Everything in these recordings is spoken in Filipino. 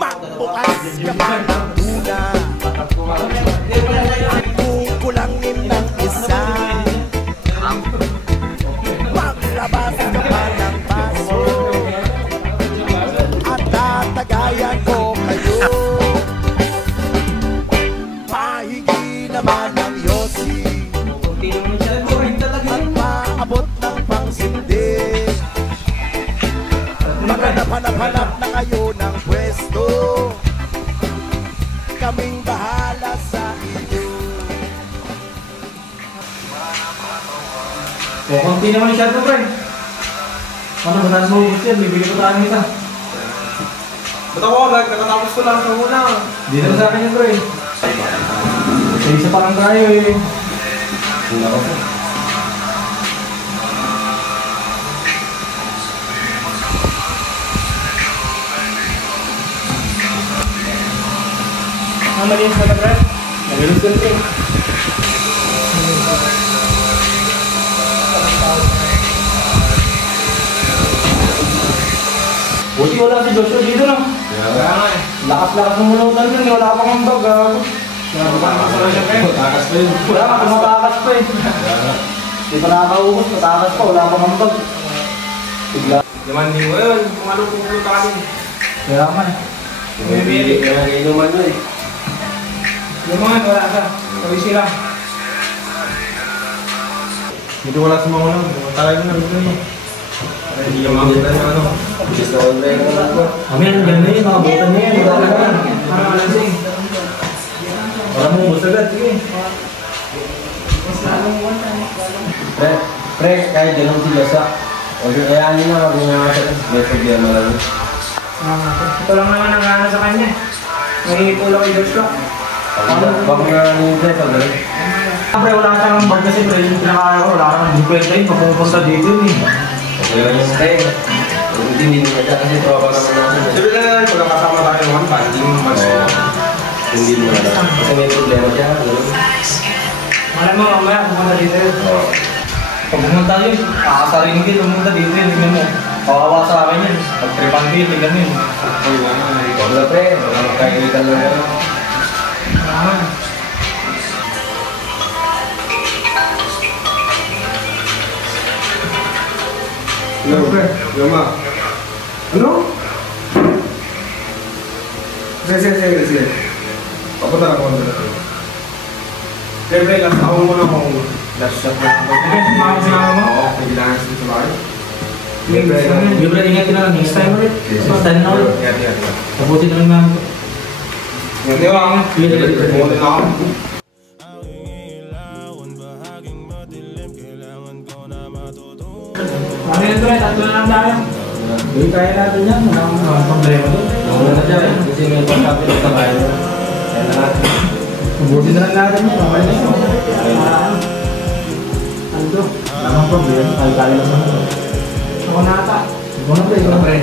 Magbukas ka pa ng tuna, kukulangin ng isa. Maglabas ka pa ng baso, at tatagayan ko kayo. Pahingi naman ng yosi, at maabot ng pangsindi. Maghanap-hanap na kayo ng pwesto, kaming bahala sa inyo. Konti naman siya ito, pre. Ano, mataas mo gusto yan, bibili ko tayo isa. Ba't ako agad? Nakatapos ko lang sa una. Di na sa akin yun, pre. Sa isa pa lang tayo eh. Wala ko po. Ang malinis ka na, pre? Malinis ka, pre. Buti wala si Joshua dito na. Kaya nga eh. Lakas-lakas ng mulutan yun, wala pang hambag. Masala siya, pre. Matakas pa yun. Wala nga, matakas pa eh. Di pa nakakaubos, matakas pa, wala pang hambag. Bigla. Demanding mo yun, kung ano pupunta kami. Kaya nga eh. Bumibili. Kaya inuman mo eh. Lumangan, wala ka. Sabi sila. Hindi wala sa mga unang. Tayo na lang. Hindi yung mga butan na ano. Just na online na lang ko. Amin, yan na yun, mga butan niya yan. Wala ka yan. Ano ka lang sing? Wala mong gusto agad, sige. Pre, kahit ganun si Losa. O kaya nyo na, kung nga siya, may problema lang. Ito lang naman ang gana sa kanya. Nangihipula kay Joshua. Baka nga nyo pre, pag gano'n. Pre, wala siyang hambag kasi pre, yung pinakala ko, wala kang bukwenta yun, papupunta dito yun eh. Okay lang yung pre. Hindi mo na kasi tropa naman natin. Sabi na lang, wala kasama tayo naman, banding naman. Hindi mo na lang. Kasi may problema siya, gano'n. Malam mo, mamaya, pumunta dito yun. Pag pumunta yun, kakasarin din, pumunta dito yun, tingnan mo. Kawawa sa akin yun, pag-tripan din, tingnan mo yun. Wala pre, wala magkainitan lang yan. Hello, pre. Yama. Ano? Sige. Papunta na ako na ito. Pre, last ako muna akong last shot na ako. Okay, sinama mo? Oo, nagilangan sa bahay. Libre, ingat ka na lang. Next time ulit. Next time na ulit. Yan. Tapusin na lang namin. Hindi ba? Pumunta na ako. Ano yun, pre? Tatlo na lang tayo. Hindi kaya natin yan. Wala akong problema doon. Wala na dyan, kasi may pagkapit sa bahay. Kaya na natin. Tapusin na lang natin yan. Okay na yun. Ano to? Wala akong problema. Kaya lang sa mga. Ako na ata. Ikaw na, pre. Ikaw na, pre.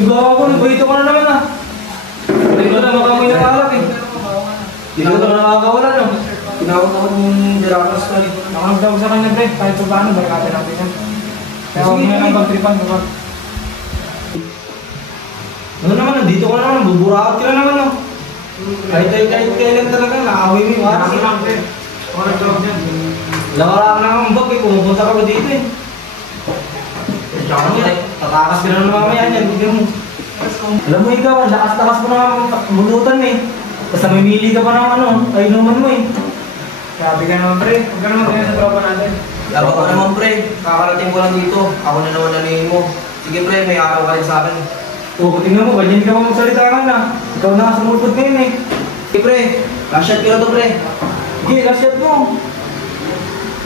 Ikaw ako. Nagbayito ko na naman ah. Ito na makamoy na kalak eh. Dito na nakakawala no. Tinawag ako ng Jerakas pa rin. Nakakagdaw sa kanya pre, kahit pa paano, barikatin natin yan. Kaya huwag mo yan ang pagtripan ko. Ano naman, nandito ka na naman, buburaot ka na naman no. Kahit kailan talaga, nakawin mo yung aras. Kasi lang pre, ako nagtawag dyan. Wala ka na ng bag eh, pumupunta ka ba dito eh. Tsaka mo eh, tatakas ka na ng mamaya yan, bigyan mo. Alam mo ikaw, lakas-lakas mo na bulutan eh. Tapos namimili ka pa ng ano, ay inuman mo eh. Grabe ka naman pre, huwag ka naman kaya sa tropa natin. Laba ko naman pre, kakarating ko lang dito. Ako na naman nanihin mo. Sige pre, may araw ka rin sa akin. Oo, tingnan mo, ganyan ka pa magsalita ka na. Ikaw na sa mulpot ngayon eh. Sige pre, last shot ko na to pre. Sige, last shot mo.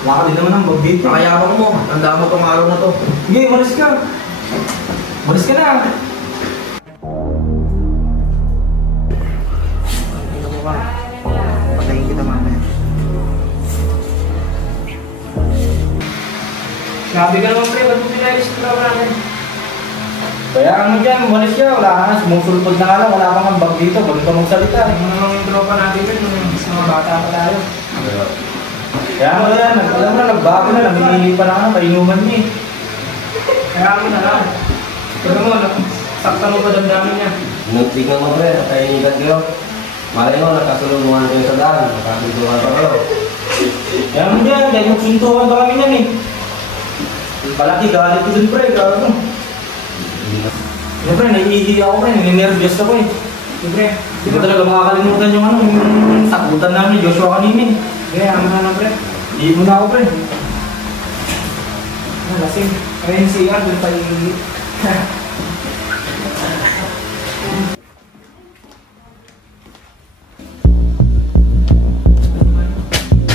Wala ka din naman ang bag dito. Nakayabang mo, tandaan mo tong araw na to. Sige, malis ka. Malis ka na. Patayin kita mamaya. Sabi ka naman pre, ba't mo pinalis ko naman namin? Kaya ano dyan, umalis siya, wala ka, sumusulpod na nga lang, wala kang ambag dito, bago ka magsalita. Ano naman yung tropa natin yun, nung mga bata pa tayo. Kaya ano yan, alam mo na, nagbago na, namimili pa na ano, kainuman niya eh. Kaya mo na lang. Pero mo, saktan mo pa damdamin niya. Tingnan mo pre, nakainigan kayo. Malay mo, nakasulungan kayo sa daan, nakasuntuhan pa kayo. Kaya ano dyan, dahil magsuntukan pa kami yan eh. Palaki, galit ko dun pre, galit ko. Siyempre, naiihi ako pre, nininervyos ako eh. Siyempre, Hindi ko talaga makakalimutan yung ano, yung sakutan namin ni Joshua kanina eh. kaya ano na pre. Hindi mo na ako pre. Lasing. Kaya yung CR, doon pa yung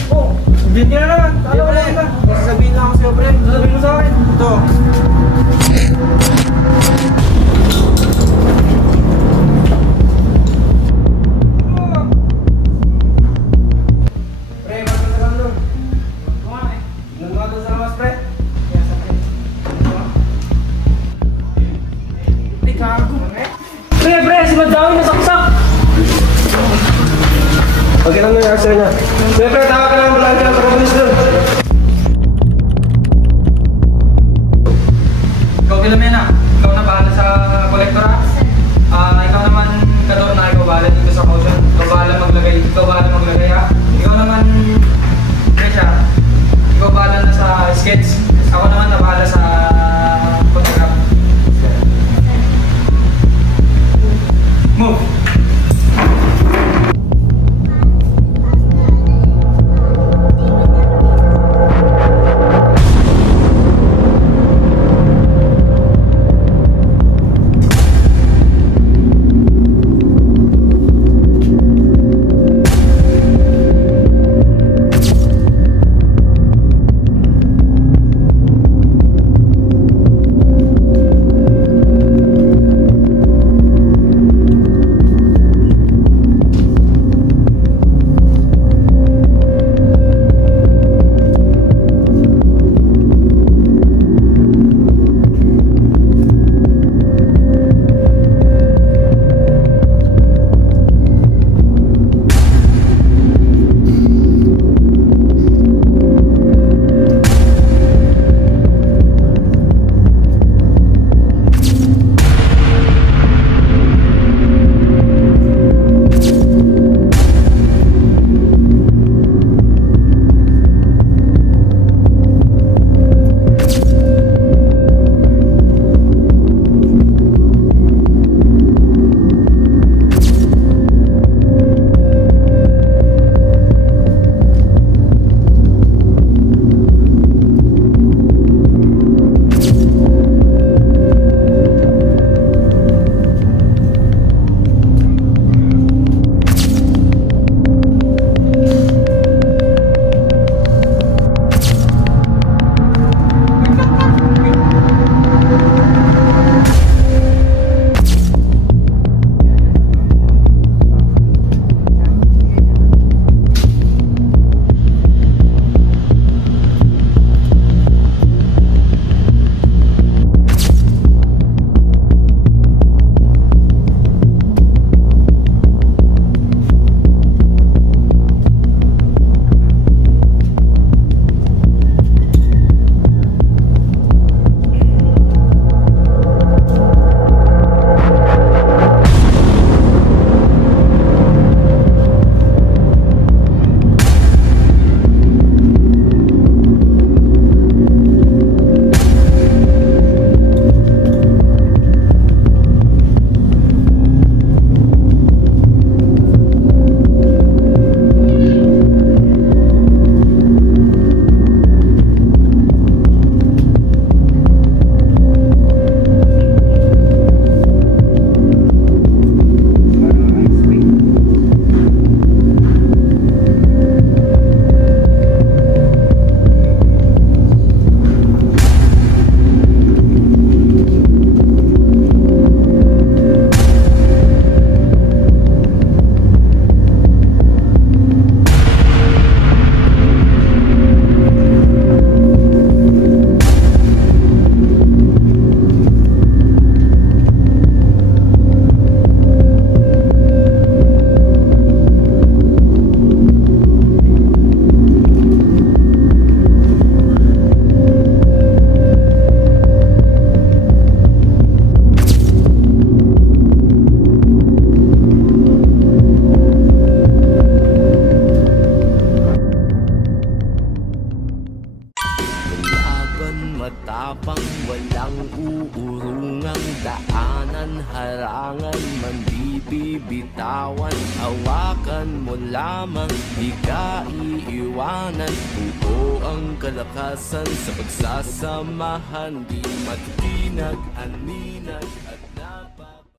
Oh, hindi niya na naman. Hey, pre, sasabihin lang ako sa'yo, pre. Sasabihin mo sa akin. Ito. Pre, bakit ka lang doon? Doon ka doon sa labas, pre. Kaya sa pre. Di kago. Pre, si Madawi nasaksak. Okay lang na yung answer niya. Siyempre, tawag ka lang ang balangga sa kabulis doon. Ikaw, Filomena. Ikaw na bahala sa kolektora. Ikaw naman, Kador, na ikaw bahala dito sa caution. Ikaw bahala maglagay ha. Ikaw naman, Gresha. Ikaw bahala na sa sketch. Ako naman na bahala sa photograph. Move! man di bibitawan. Hawakan mo lamang, di ka iiwanan. Buo ang kalakasan sa pagsasamahan, di matitinag, aninag at